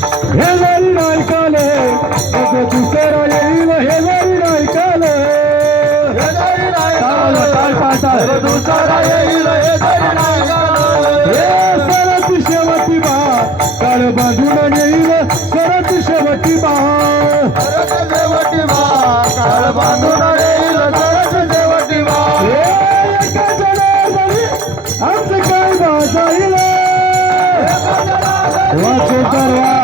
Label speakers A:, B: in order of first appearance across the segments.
A: हे जरी ऐकाले मग दुसरा येईल हे जरी ऐकाले
B: दुसरा येईल हे
A: सरती शेवटी बा काळ बांधून येईल सरती शेवटी बा.
B: शेवटी बा, काळ बांधून येईल सरस शेवटी बा.
A: आमचं काय तर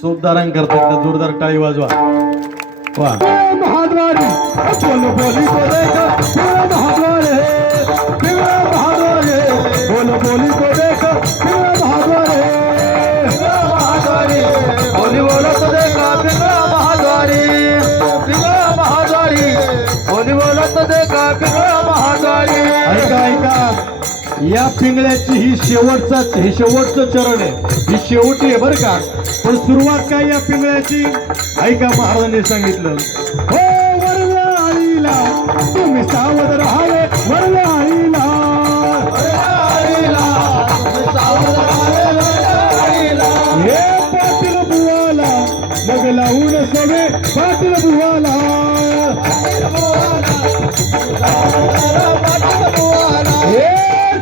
A: सुपदारांग करते जोरदार टाळी वाजवा. वा. बोल बोली को देखा. या पिंगळ्याची ही शेवटचा हे शेवटचं चरण आहे. ही शेवटी आहे बरं का. पण सुरुवात काय या पिंगळ्याची? ऐका महाराजांनी सांगितलं. हो वरल्या आईला तुम्ही सावध राहावे वरल्या आईला हे पाटील बुवाला मग लावून सगळे पाटील बुवाला. हे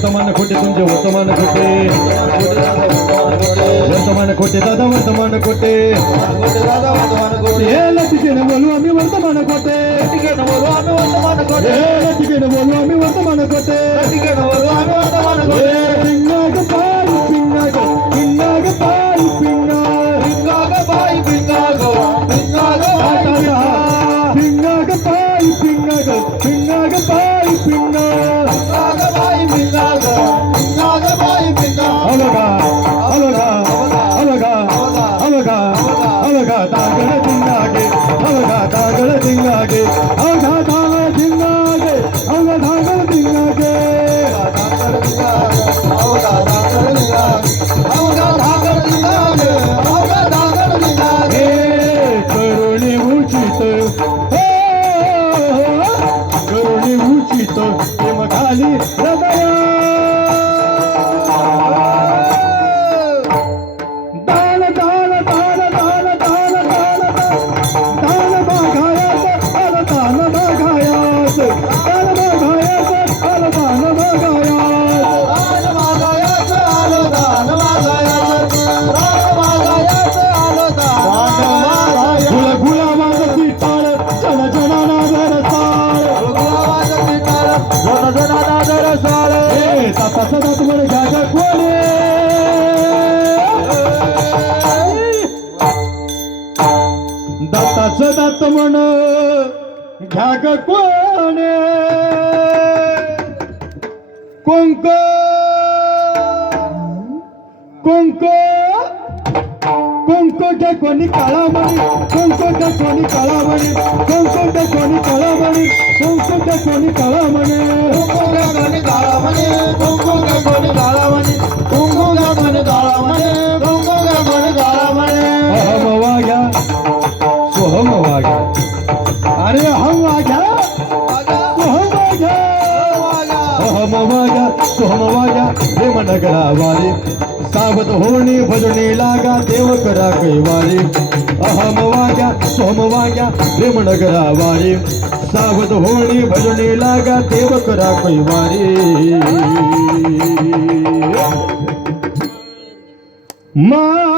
A: ವರ್ತಮಾನ ಕೊಟ್ಟೆ ತುಂಜೆ ವರ್ತಮಾನ ಕೊಟ್ಟೆ ವರ್ತಮಾನ ಕೊಟ್ಟೆ ದಾದ ವರ್ತಮಾನ ಕೊಟ್ಟೆ ಎಲ್ಲ
B: ಟಿಕೆಟ್ ಬೋಲು ಅಮ್ಮಿ ವರ್ತಮಾನ ಕೊಟ್ಟೆ ಟಿಕೆಟ್ ಬೋಲು ಅಮ್ಮಿ ವರ್ತಮಾನ ಕೊಟ್ಟೆ
A: ಎಲ್ಲ ಟಿಕೆಟ್ ಬೋಲು ಅಮ್ಮಿ ವರ್ತಮಾನ ಕೊಟ್ಟೆ ಟಿಕೆಟ್
B: ಬೋಲು ಅಮ್ಮಿ ವರ್ತಮಾನ ಕೊಟ್ಟೆ Oh. साळ
A: ताता सदा तुम्हाला जागा कोणी दाताचं दात म्हण घ्या ग कोणे कोंक कोणी काळा मणी कोणी काळा मणी कोणी मणी कोणी काळा म्हणे
B: कुंकुगा कोणी काळा म्हणे कुंकुगा कोणी काळा म्हणे कुंकुगा कोणी काळा म्हणे कुंकुगा कोणी काळा म्हणे
A: प्रेमनगरा वारी सावध होणे भजने लागा देव करा कैवारी अहम वाग्या सोम वाग्या प्रेमनगरा वारी सावध होणे भजने लागा देव करा कैवारी मा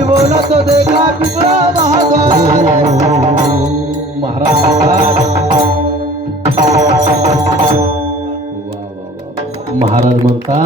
A: मी
B: बोलत देखा पितरा
A: महाराज महाराज म्हणतात